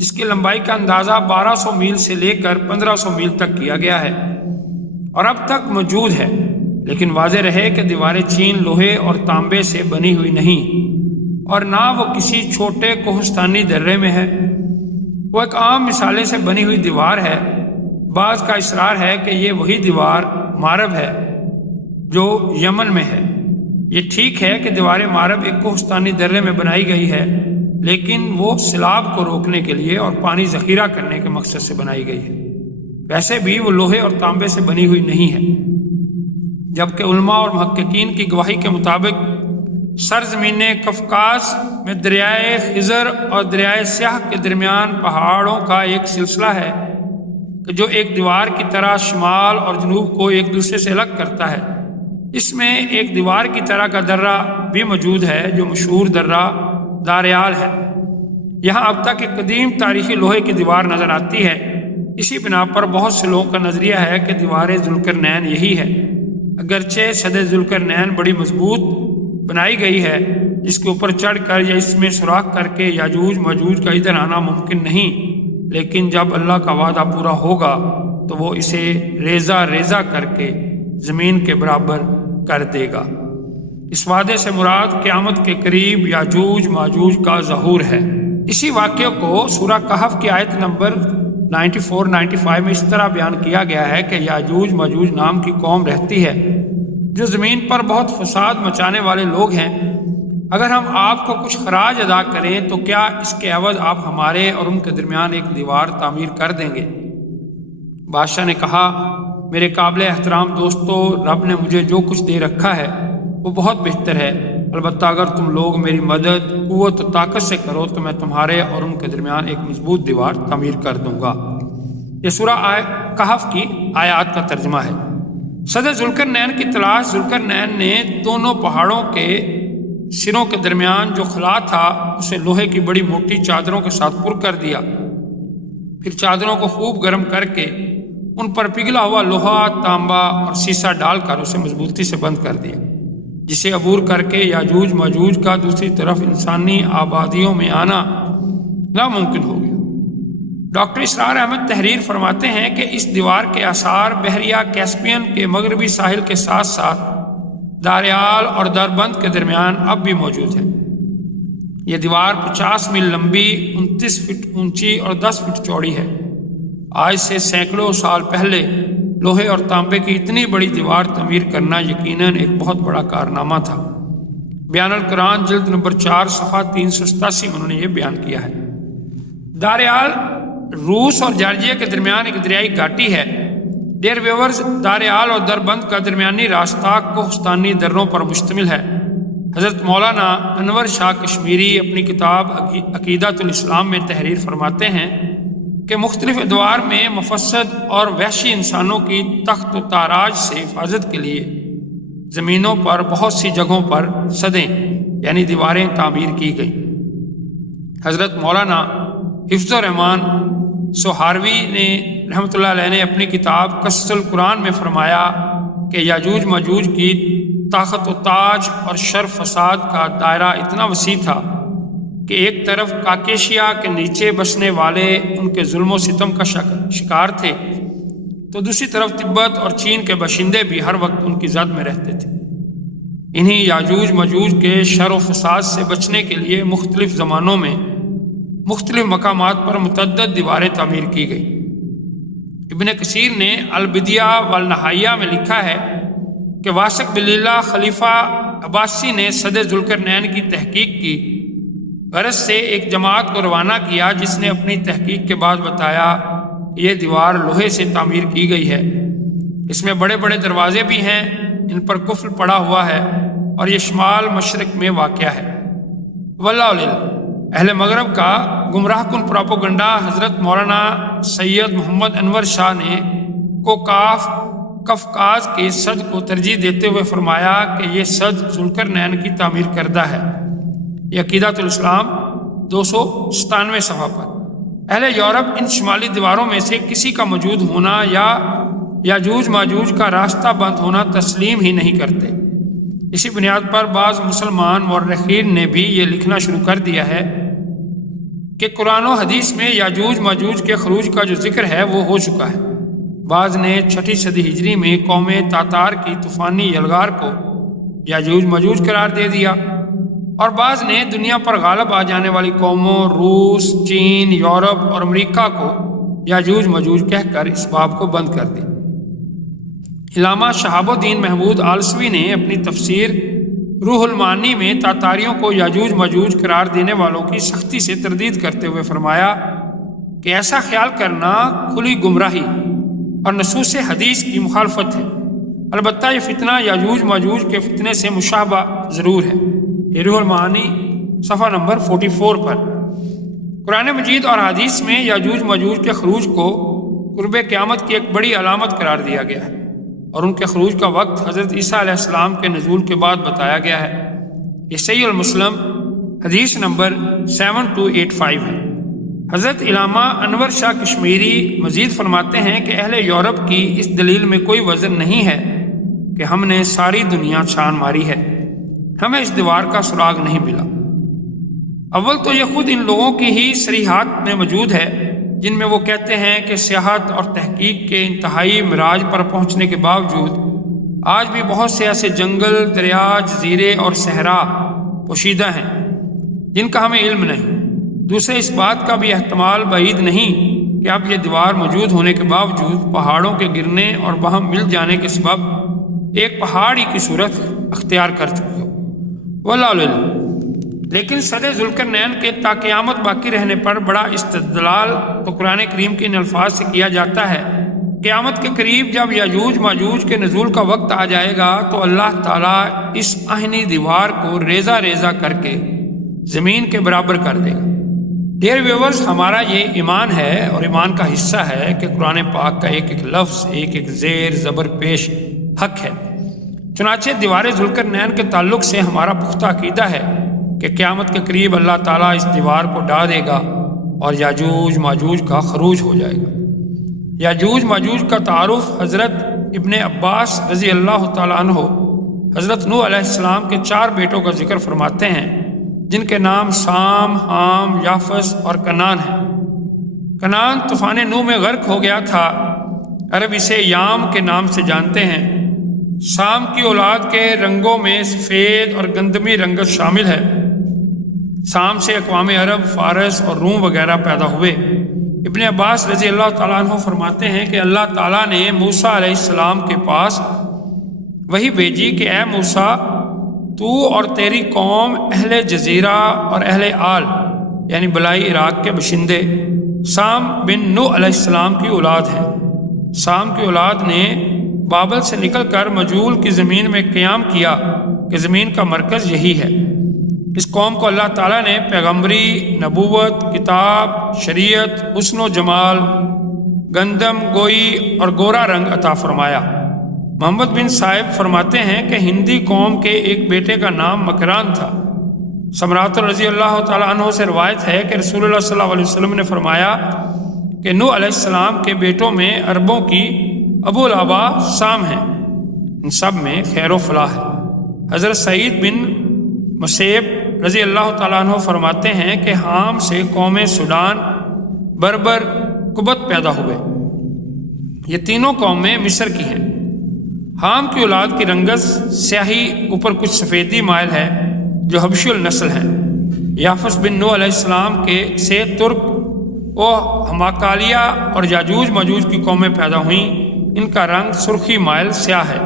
جس کی لمبائی کا اندازہ 1200 میل سے لے کر 1500 میل تک کیا گیا ہے اور اب تک موجود ہے، لیکن واضح رہے کہ دیواریں چین لوہے اور تانبے سے بنی ہوئی نہیں اور نہ وہ کسی چھوٹے کوہستانی درے میں ہے۔ وہ ایک عام مثالے سے بنی ہوئی دیوار ہے۔ بعض کا اصرار ہے کہ یہ وہی دیوار مارب ہے جو یمن میں ہے۔ یہ ٹھیک ہے کہ دیوار مارب ایک کوہستانی درے میں بنائی گئی ہے، لیکن وہ سیلاب کو روکنے کے لیے اور پانی ذخیرہ کرنے کے مقصد سے بنائی گئی ہے۔ ویسے بھی وہ لوہے اور تانبے سے بنی ہوئی نہیں ہے، جبکہ علماء اور محققین کی گواہی کے مطابق سرزمین قفقاز میں دریائے خضر اور دریائے سیاہ کے درمیان پہاڑوں کا ایک سلسلہ ہے جو ایک دیوار کی طرح شمال اور جنوب کو ایک دوسرے سے الگ کرتا ہے۔ اس میں ایک دیوار کی طرح کا درہ بھی موجود ہے جو مشہور درہ داریال ہے۔ یہاں اب تک ایک قدیم تاریخی لوہے کی دیوار نظر آتی ہے۔ اسی بنا پر بہت سے لوگوں کا نظریہ ہے کہ دیوار ذوالقرنین یہی ہے، اگرچہ سد ذوالقرنین بڑی مضبوط بنائی گئی ہے جس کے اوپر چڑھ کر یا اس میں سوراخ کر کے یاجوج ماجوج کا ادھر آنا ممکن نہیں، لیکن جب اللہ کا وعدہ پورا ہوگا تو وہ اسے ریزہ ریزہ کر کے زمین کے برابر کر دے گا۔ اس وعدے سے مراد قیامت کے قریب یاجوج ماجوج کا ظہور ہے۔ اسی واقعے کو سورہ کہف کی آیت نمبر 94-95 میں اس طرح بیان کیا گیا ہے کہ یاجوج ماجوج نام کی قوم رہتی ہے جو زمین پر بہت فساد مچانے والے لوگ ہیں۔ اگر ہم آپ کو کچھ خراج ادا کریں تو کیا اس کے عوض آپ ہمارے اور ان کے درمیان ایک دیوار تعمیر کر دیں گے؟ بادشاہ نے کہا، میرے قابل احترام دوستو، رب نے مجھے جو کچھ دے رکھا ہے وہ بہت بہتر ہے، البتہ اگر تم لوگ میری مدد قوت و طاقت سے کرو تو میں تمہارے اور ان کے درمیان ایک مضبوط دیوار تعمیر کر دوں گا۔ یہ سورہ کہف کی آیات کا ترجمہ ہے۔ صدر ذوالقرنین کی تلاش ذوالقرنین نے دونوں پہاڑوں کے سروں کے درمیان جو خلا تھا اسے لوہے کی بڑی موٹی چادروں کے ساتھ پر کر دیا، پھر چادروں کو خوب گرم کر کے ان پر پگھلا ہوا لوہا، تانبا اور سیسا ڈال کر اسے مضبوطی سے بند کر دیا، جسے عبور کر کے یاجوج ماجوج کا دوسری طرف انسانی آبادیوں میں آنا ناممکن ہو گیا۔ ڈاکٹر اسرار احمد تحریر فرماتے ہیں کہ اس دیوار کے آثار بحریہ کیسپین کے مغربی ساحل کے ساتھ ساتھ داریال اور دربند کے درمیان اب بھی موجود ہے۔ یہ دیوار 50 میل لمبی، 29 فٹ اونچی اور 10 فٹ چوڑی ہے۔ آج سے سینکڑوں سال پہلے لوہے اور تانبے کی اتنی بڑی دیوار تعمیر کرنا یقیناً ایک بہت بڑا کارنامہ تھا۔ بیان القرآن جلد نمبر 4 صفحہ 387 میں انہوں نے یہ بیان کیا ہے۔ داریال روس اور جارجیا کے درمیان ایک دریائی گھاٹی ہے۔ ڈیئر ویورز، داریال اور دربند کا درمیانی راستہ کوہستانی دروں پر مشتمل ہے۔ حضرت مولانا انور شاہ کشمیری اپنی کتاب عقیدۃ الاسلام میں تحریر فرماتے ہیں کہ مختلف ادوار میں مفسد اور وحشی انسانوں کی تخت و تاراج سے حفاظت کے لیے زمینوں پر بہت سی جگہوں پر سدیں یعنی دیواریں تعمیر کی گئیں۔ حضرت مولانا حفظ الرحمان سہاروی نے رحمۃ اللہ علیہ نے اپنی کتاب قصص القرآن میں فرمایا کہ یاجوج ماجوج کی طاقت و تاج اور شر فساد کا دائرہ اتنا وسیع تھا کہ ایک طرف کاکیشیا کے نیچے بسنے والے ان کے ظلم و ستم کا شکار تھے تو دوسری طرف تبت اور چین کے باشندے بھی ہر وقت ان کی زد میں رہتے تھے۔ انہی یاجوج ماجوج کے شر و فساد سے بچنے کے لیے مختلف زمانوں میں مختلف مقامات پر متعدد دیواریں تعمیر کی گئی۔ ابن کثیر نے البدیہ والنہایہ میں لکھا ہے کہ واسق بن اللہ خلیفہ عباسی نے صدر ذوالقرنین کی تحقیق کی، غرض سے ایک جماعت کو روانہ کیا جس نے اپنی تحقیق کے بعد بتایا کہ یہ دیوار لوہے سے تعمیر کی گئی ہے، اس میں بڑے بڑے دروازے بھی ہیں، ان پر قفل پڑا ہوا ہے اور یہ شمال مشرق میں واقع ہے۔ واللہ علم، اہل مغرب کا گمراہ کن پراپوگنڈا حضرت مولانا سید محمد انور شاہ نے قفقاز کے سد کو ترجیح دیتے ہوئے فرمایا کہ یہ سد ذوالقرنین کی تعمیر کردہ ہے۔ یہ عقیدۃ الاسلام 297 صفحہ پر۔ اہل یورپ ان شمالی دیواروں میں سے کسی کا موجود ہونا یا یاجوج ماجوج کا راستہ بند ہونا تسلیم ہی نہیں کرتے۔ اسی بنیاد پر بعض مسلمان مورخین نے بھی یہ لکھنا شروع کر دیا ہے کہ قرآن و حدیث میں یاجوج ماجوج کے خروج کا جو ذکر ہے وہ ہو چکا ہے۔ بعض نے 6 صدی ہجری میں قوم تاتار کی طوفانی یلغار کو یاجوج ماجوج قرار دے دیا، اور بعض نے دنیا پر غالب آ جانے والی قوموں روس، چین، یورپ اور امریکہ کو یاجوج ماجوج کہہ کر اس باب کو بند کر دی۔ علامہ شہاب الدین محمود آلسوی نے اپنی تفسیر روح المعانی میں تاتاریوں کو یاجوج ماجوج قرار دینے والوں کی سختی سے تردید کرتے ہوئے فرمایا کہ ایسا خیال کرنا کھلی گمراہی اور نصوص حدیث کی مخالفت ہے۔ البتہ یہ فتنہ یاجوج ماجوج کے فتنے سے مشابہ ضرور ہے۔ یہ روح المعانی صفحہ نمبر 44 پر۔ قرآن مجید اور حدیث میں یاجوج ماجوج کے خروج کو قرب قیامت کی ایک بڑی علامت قرار دیا گیا ہے، اور ان کے خروج کا وقت حضرت عیسیٰ علیہ السلام کے نزول کے بعد بتایا گیا ہے۔ یہ صحیح المسلم حدیث نمبر 7285 ہے۔ حضرت علامہ انور شاہ کشمیری مزید فرماتے ہیں کہ اہل یورپ کی اس دلیل میں کوئی وزن نہیں ہے کہ ہم نے ساری دنیا چھان ماری ہے، ہمیں اس دیوار کا سراغ نہیں ملا۔ اول تو یہ خود ان لوگوں کی ہی صریحات میں موجود ہے جن میں وہ کہتے ہیں کہ سیاحت اور تحقیق کے انتہائی معراج پر پہنچنے کے باوجود آج بھی بہت سے ایسے جنگل، دریا، جزیرے اور صحرا پوشیدہ ہیں جن کا ہمیں علم نہیں۔ دوسرے اس بات کا بھی احتمال بعید نہیں کہ اب یہ دیوار موجود ہونے کے باوجود پہاڑوں کے گرنے اور باہم مل جانے کے سبب ایک پہاڑی کی صورت اختیار کر چکی ہو، واللہ العلم۔ لیکن صدر ذوالقرنین کے تا قیامت باقی رہنے پر بڑا استدلال تو قرآن کریم کے ان الفاظ سے کیا جاتا ہے۔ قیامت کے قریب جب یاجوج ماجوج کے نزول کا وقت آ جائے گا تو اللہ تعالیٰ اس آہنی دیوار کو ریزہ ریزہ کر کے زمین کے برابر کر دے گا۔ ڈیئر ویورز، ہمارا یہ ایمان ہے اور ایمان کا حصہ ہے کہ قرآن پاک کا ایک ایک لفظ، ایک ایک زیر زبر پیش حق ہے۔ چنانچہ دیوار ذوالقرنین کے تعلق سے ہمارا پختہ عقیدہ ہے کہ قیامت کے قریب اللہ تعالیٰ اس دیوار کو ڈھا دے گا اور یاجوج ماجوج کا خروج ہو جائے گا۔ یاجوج ماجوج کا تعارف حضرت ابن عباس رضی اللہ تعالیٰ عنہ حضرت نوح علیہ السلام کے 4 بیٹوں کا ذکر فرماتے ہیں جن کے نام سام، حام، یافس اور کنان ہیں۔ کنان طوفان نوح میں غرق ہو گیا تھا، عرب اسے یام کے نام سے جانتے ہیں۔ سام کی اولاد کے رنگوں میں سفید اور گندمی رنگت شامل ہے۔ سام سے اقوام عرب، فارس اور روم وغیرہ پیدا ہوئے۔ ابن عباس رضی اللہ تعالیٰ عنہ فرماتے ہیں کہ اللہ تعالیٰ نے موسیٰ علیہ السلام کے پاس وہی بھیجی کہ اے موسیٰ، تو اور تیری قوم اہل جزیرہ اور اہل آل یعنی بلائی عراق کے باشندے سام بن نوح علیہ السلام کی اولاد ہیں۔ سام کی اولاد نے بابل سے نکل کر مجہول کی زمین میں قیام کیا کہ زمین کا مرکز یہی ہے۔ اس قوم کو اللہ تعالیٰ نے پیغمبری، نبوت، کتاب، شریعت، حسن و جمال، گندم گوئی اور گورا رنگ عطا فرمایا۔ محمد بن صاحب فرماتے ہیں کہ ہندی قوم کے ایک بیٹے کا نام مکران تھا۔ سمرات رضی اللہ تعالیٰ عنہ سے روایت ہے کہ رسول اللہ صلی اللہ علیہ وسلم نے فرمایا کہ نوح علیہ السلام کے بیٹوں میں عربوں کی ابو الآبا سام ہیں، ان سب میں خیر و فلاح ہے۔ حضرت سعید بن مسیب رضی اللہ تعالیٰ عنہ فرماتے ہیں کہ حام سے قوم سوڈان، بربر، قبط پیدا ہوئے۔ یہ تینوں قومیں مصر کی ہیں۔ حام کی اولاد کی رنگت سیاہی، اوپر کچھ سفیدی مائل ہے، جو حبشی النسل ہیں۔ یافس بن نوح علیہ السلام کے سے ترک و ہماکالیہ اور یاجوج ماجوج کی قومیں پیدا ہوئیں، ان کا رنگ سرخی مائل سیاہ ہے۔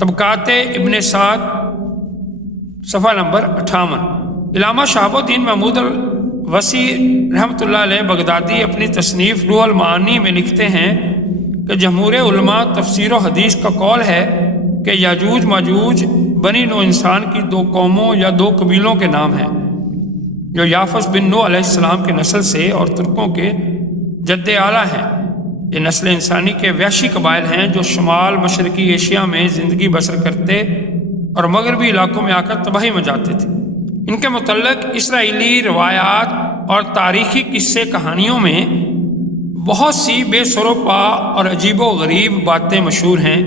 طبقات ابن سعد صفحہ نمبر 58۔ علامہ شہاب الدین محمود الوسیع رحمۃ اللہ علیہ بغدادی اپنی تصنیف روح المعانی میں لکھتے ہیں کہ جمہور علماء تفسیر و حدیث کا قول ہے کہ یاجوج ماجوج بنی نوح انسان کی 2 قوموں یا 2 قبیلوں کے نام ہیں جو یافس بن نوح علیہ السلام کے نسل سے اور ترکوں کے جد اعلیٰ ہیں۔ یہ نسل انسانی کے وحشی قبائل ہیں جو شمال مشرقی ایشیا میں زندگی بسر کرتے اور مغربی علاقوں میں آ کر تباہی مچاتے تھے۔ ان کے متعلق اسرائیلی روایات اور تاریخی قصے کہانیوں میں بہت سی بے سر و پا اور عجیب و غریب باتیں مشہور ہیں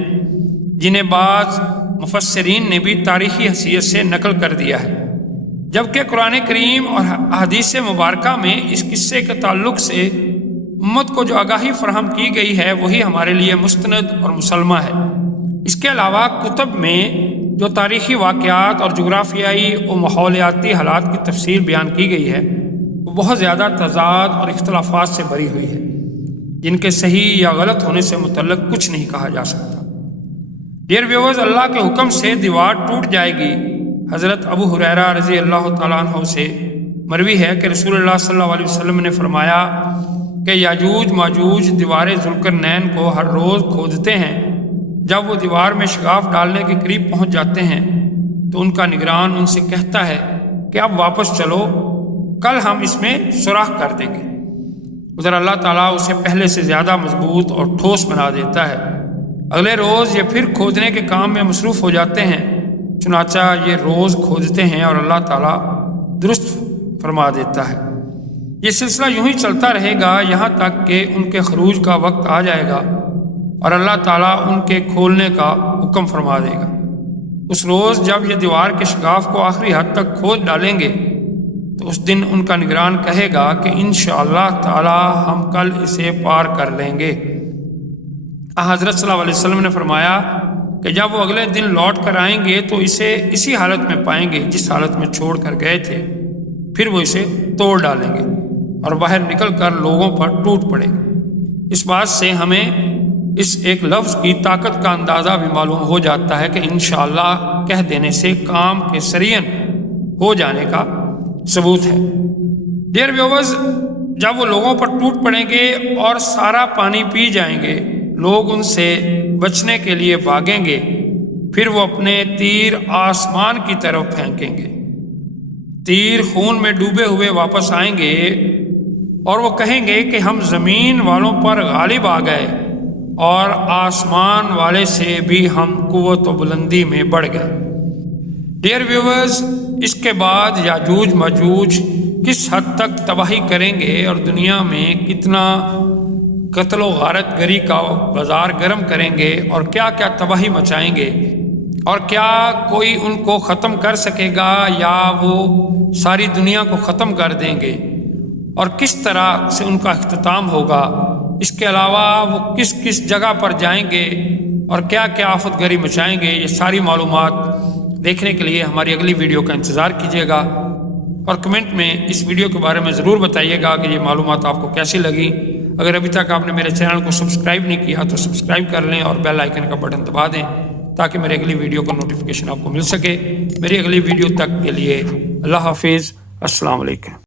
جنہیں بعض مفسرین نے بھی تاریخی حیثیت سے نقل کر دیا ہے۔ جبکہ قرآن کریم اور احادیث مبارکہ میں اس قصے کے تعلق سے امت کو جو آگاہی فراہم کی گئی ہے وہی ہمارے لیے مستند اور مسلمہ ہے۔ اس کے علاوہ کتب میں جو تاریخی واقعات اور جغرافیائی و ماحولیاتی حالات کی تفصیل بیان کی گئی ہے وہ بہت زیادہ تضاد اور اختلافات سے بھری ہوئی ہے، جن کے صحیح یا غلط ہونے سے متعلق کچھ نہیں کہا جا سکتا۔ ڈیئر ویورز، اللہ کے حکم سے دیوار ٹوٹ جائے گی۔ حضرت ابو ہریرہ رضی اللہ تعالیٰ عنہ سے مروی ہے کہ رسول اللہ صلی اللہ علیہ وسلم نے فرمایا کہ یاجوج ماجوج دیوار ذوالقرنین کو ہر روز کھودتے ہیں۔ جب وہ دیوار میں شگاف ڈالنے کے قریب پہنچ جاتے ہیں تو ان کا نگران ان سے کہتا ہے کہ اب واپس چلو، کل ہم اس میں سوراخ کر دیں گے۔ ادھر اللہ تعالیٰ اسے پہلے سے زیادہ مضبوط اور ٹھوس بنا دیتا ہے۔ اگلے روز یہ پھر کھودنے کے کام میں مصروف ہو جاتے ہیں، چنانچہ یہ روز کھودتے ہیں اور اللہ تعالیٰ درست فرما دیتا ہے۔ یہ سلسلہ یوں ہی چلتا رہے گا یہاں تک کہ ان کے خروج کا وقت آ جائے گا اور اللہ تعالیٰ ان کے کھولنے کا حکم فرما دے گا۔ اس روز جب یہ دیوار کے شگاف کو آخری حد تک کھود ڈالیں گے تو اس دن ان کا نگران کہے گا کہ انشاءاللہ تعالیٰ ہم کل اسے پار کر لیں گے۔ حضرت صلی اللہ علیہ وسلم نے فرمایا کہ جب وہ اگلے دن لوٹ کر آئیں گے تو اسے اسی حالت میں پائیں گے جس حالت میں چھوڑ کر گئے تھے، پھر وہ اسے توڑ ڈالیں گے اور باہر نکل کر لوگوں پر ٹوٹ پڑے گے۔ اس بات سے ہمیں اس ایک لفظ کی طاقت کا اندازہ بھی معلوم ہو جاتا ہے کہ انشاءاللہ کہہ دینے سے کام کے سرین ہو جانے کا ثبوت ہے۔ ڈیئر ویورز، جب وہ لوگوں پر ٹوٹ پڑیں گے اور سارا پانی پی جائیں گے، لوگ ان سے بچنے کے لیے بھاگیں گے، پھر وہ اپنے تیر آسمان کی طرف پھینکیں گے۔ تیر خون میں ڈوبے ہوئے واپس آئیں گے اور وہ کہیں گے کہ ہم زمین والوں پر غالب آ گئے اور آسمان والے سے بھی ہم قوت و بلندی میں بڑھ گئے۔ ڈیئر ویورز، اس کے بعد یاجوج ماجوج کس حد تک تباہی کریں گے اور دنیا میں کتنا قتل و غارت گری کا بازار گرم کریں گے اور کیا کیا تباہی مچائیں گے، اور کیا کوئی ان کو ختم کر سکے گا یا وہ ساری دنیا کو ختم کر دیں گے، اور کس طرح سے ان کا اختتام ہوگا، اس کے علاوہ وہ کس کس جگہ پر جائیں گے اور کیا کیا آفت گری مچائیں گے، یہ ساری معلومات دیکھنے کے لیے ہماری اگلی ویڈیو کا انتظار کیجیے گا، اور کمنٹ میں اس ویڈیو کے بارے میں ضرور بتائیے گا کہ یہ معلومات آپ کو کیسی لگی۔ اگر ابھی تک آپ نے میرے چینل کو سبسکرائب نہیں کیا تو سبسکرائب کر لیں اور بیل آئیکن کا بٹن دبا دیں تاکہ میری اگلی ویڈیو کا نوٹیفیکیشن آپ کو مل سکے۔ میری اگلی ویڈیو تک کے لیے اللہ حافظ، السلام علیکم۔